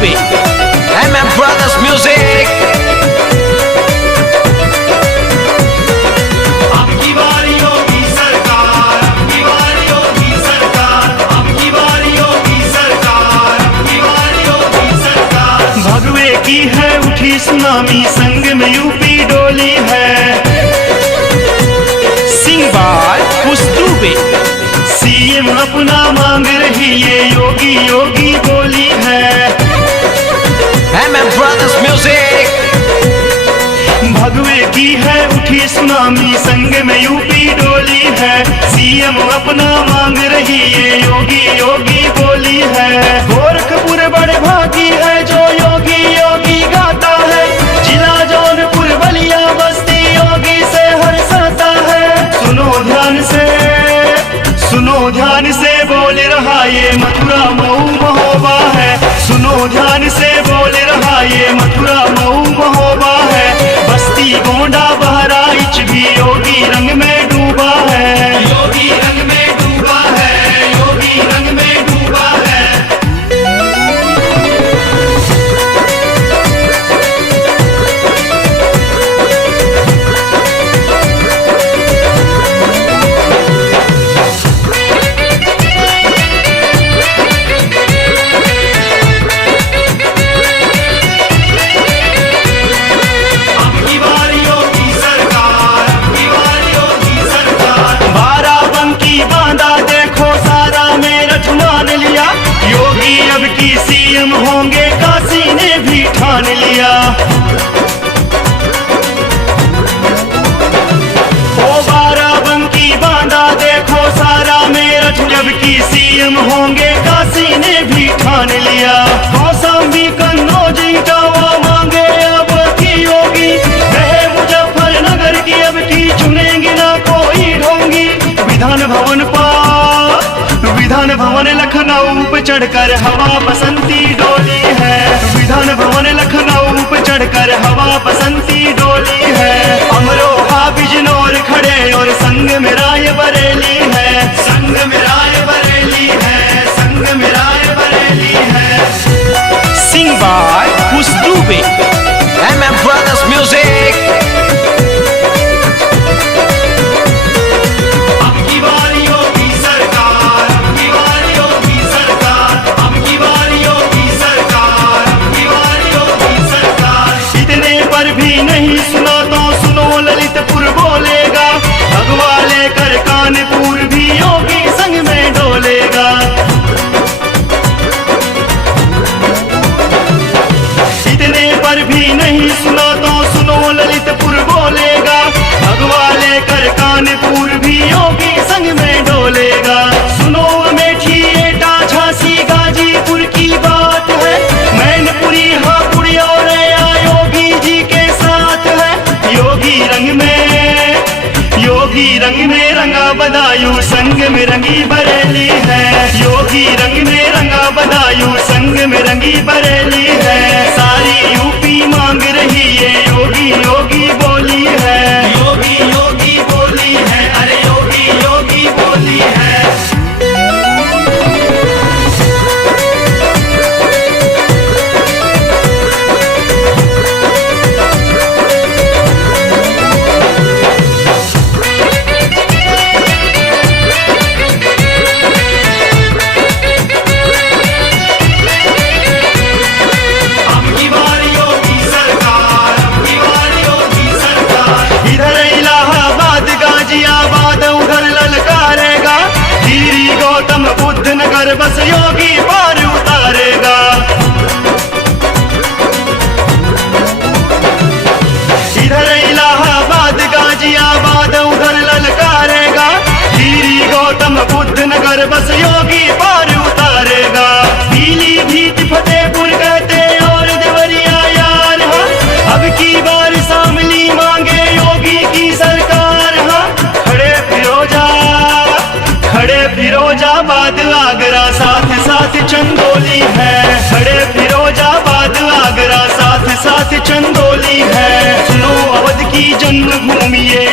Dubey, MM Brothers Music। अब की बारी होगी सरकार, अब की बारी होगी सरकार, अब की बारी होगी सरकार, अब की बारी होगी सरकार। भगवे की है उठी सुनामी, संग में यूपी डोली है। Sing by Kush Dubey, CM अपना मांग रही ये योगी योगी बोली है। MM Brothers Music। भगवे की है उठी सुनामी, संग में यूपी डोली है। सीएम अपना मांग रही ये योगी योगी बोली है। गोरखपुर बड़े भागी है जो योगी योगी गाता है। जिला जौनपुर बलिया बस्ती योगी से हर्षाता है। सुनो ध्यान से बोल रहा ये मथुरा मऊ महोबा है। सुनो ध्यान से बोल रहा ये मथुरा मऊ महोबा है। बस्ती गोंडा बहराइच भी योगी रंग में डूबा है। योगी रंग में डूबा है, योगी रंग में डूबा है। अब की बारी होगी सरकार, अब की बारी होगी सरकार। बाराबंकी बांधा देखो सारा मेरठ मान लिया। योगी अब की सीएम होंगे काशी ने भी ठान लिया। ओ बाराबंकी बांधा देखो सारा मेरठ जब की सीएम होंगे काशी ने भी ठान लिया। कौशाम्बी कन्नौज इटावा मांगे अब की योगी। रहे मुजफ्फरनगर की अब की चुनेंगे ना कोई ढोंगी। विधान भवन लखनऊ पे चढ़कर हवा बसंती डोली है। विधान भवन लखनऊ पे चढ़कर हवा बसंती डोली है। अमरोहा बिजनौर खड़े और संग में राय बरेली है। संग में राय बरेली है, संग में राय बरेली है। Sing by Kush Dubey, MM Brothers Music। अब की बारी होगी सरकार, अब की बारी होगी सरकार, अब की बारी होगी सरकार, अब की बारी होगी सरकार। इतने पर भी नहीं सुना तो सुनो ललितपुर बोलेगा। भगवा लेकर कानपुर भी योगी संग में डोलेगा। इतने पर भी नहीं सुना तो सुनो ललितपुर बोलेगा। भगवा लेकर कानपुर भी योगी संग में डोलेगा। सुनो अमेठी एटा झांसी गाजीपुर की बात है। मैनपुरी हापुड़ी और योगी जी के साथ है। योगी रंग में रंगा बदायूं संग में रंगी बरेली है। योगी रंग में रंगा बदायूं संग में रंगी बरेली है। सारी यूपी मांग रही ये योगी योगी बोली है। योगी योगी बोली है, अरे योगी योगी बोली है। अब की बारी होगी सरकार, अब की बारी होगी सरकार। इधर इलाहाबाद गाजियाबाद उधर ललकारेगा। खीरी गौतम बुद्ध नगर बस योगी पार उतारेगा। इधर इलाहाबाद गाजियाबाद उधर ललकारेगा। खीरी गौतम बुद्ध नगर बस योगी पार उतारेगा। पीलीभीत फतेहपुर कहते और देवरिया यार हाँ। अब की बार शामली मांगे योगी की सरकार हाँ। खड़े फिरोजाबाद आगरा साथ साथ चंदौली है। खड़े फिरोजाबाद आगरा साथ साथ चंदौली है। सुनो अवध की जन्मभूमि ये